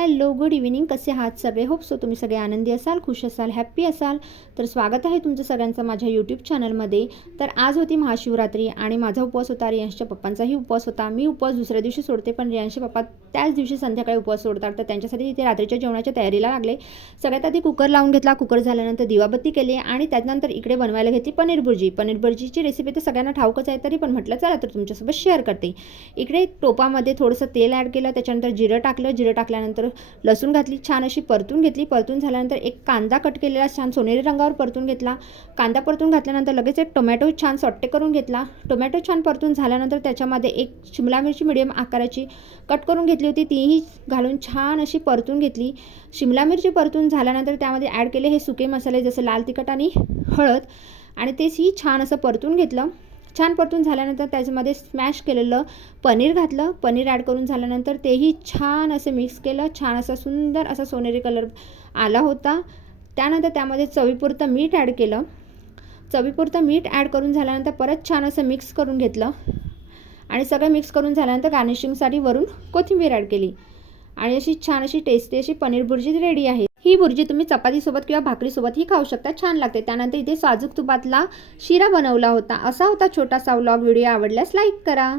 Hello, good evening. कसे आहात सगळे? होप सो तुम्ही सगळे आनंदी असाल, खुश असाल, हॅप्पी असाल. तर स्वागत आहे तुमचं सगळ्यांचं माझ्या यूट्यूब चॅनलमध्ये. तर आज होती महाशिवरात्री आणि माझा उपवास होता, रियांशच्या पप्पांचाही उपवास होता. मी उपवास दुसऱ्या दिवशी सोडते, पण रियांशचे पप्पा त्याच दिवशी संध्याकाळी उपवास सोडतात. तर त्यांच्यासाठी तिथे रात्रीच्या जेवणाच्या तयारीला लागले. सगळ्यात आधी कुकर लावून घेतला. कुकर झाल्यानंतर दिवाबत्ती केली आणि त्यानंतर इकडे बनवायला घेतली पनीर भुर्जी. पनीर भुर्जीची रेसिपी तर सगळ्यांना ठाऊकच आहे, तरी पण म्हटलं चला तर तुमच्यासोबत शेअर करते. इकडे टोपामध्ये थोडंसं तेल ॲड केलं, त्याच्यानंतर जिरं टाकलं. जिरं टाकल्यानंतर लसूण घातली, छान अशी परतून घेतली. परतून झाल्यानंतर एक कांदा कट केलेला छान सोनेरी रंगावर परतून घेतला. कांदा परतून घातल्यानंतर लगेच एक टोमॅटो छान सॉटे करून घेतला. टोमॅटो छान परतून झाल्यानंतर त्याच्यामध्ये एक शिमला मिरची मिडियम आकाराची कट करून घेतली होती, तीही घालून छान अशी परतून घेतली. शिमला मिरची परतून झाल्यानंतर त्यामध्ये ॲड केले हे सुके मसाले जसं लाल तिखट आणि हळद, आणि तेही छान असं परतून घेतलं. छान परतून झाल्यानंतर त्याच्यामध्ये स्मॅश केलेलं पनीर घातलं. पनीर ॲड करून झाल्यानंतर तेही छान असं मिक्स केलं. छान असा सुंदर असा सोनेरी कलर आला होता. त्यानंतर त्यामध्ये चवीपुरतं मीठ ॲड केलं. चवीपुरतं मीठ ॲड करून झाल्यानंतर परत छान असं मिक्स करून घेतलं आणि सगळं मिक्स करून झाल्यानंतर गार्निशिंगसाठी वरून कोथिंबीर ॲड केली आणि अशी छान अशी टेस्टी अशी पनीर भुर्जी रेडी आहे. ही भुर्जी तुम्ही चपातीसोबत किंवा भाकरीसोबतही खाऊ शकता, छान लागते. त्यानंतर इथे साजूक तुपातला शिरा बनवला होता. असा होता छोटासा व्लॉग. व्हिडिओ आवडल्यास लाईक करा.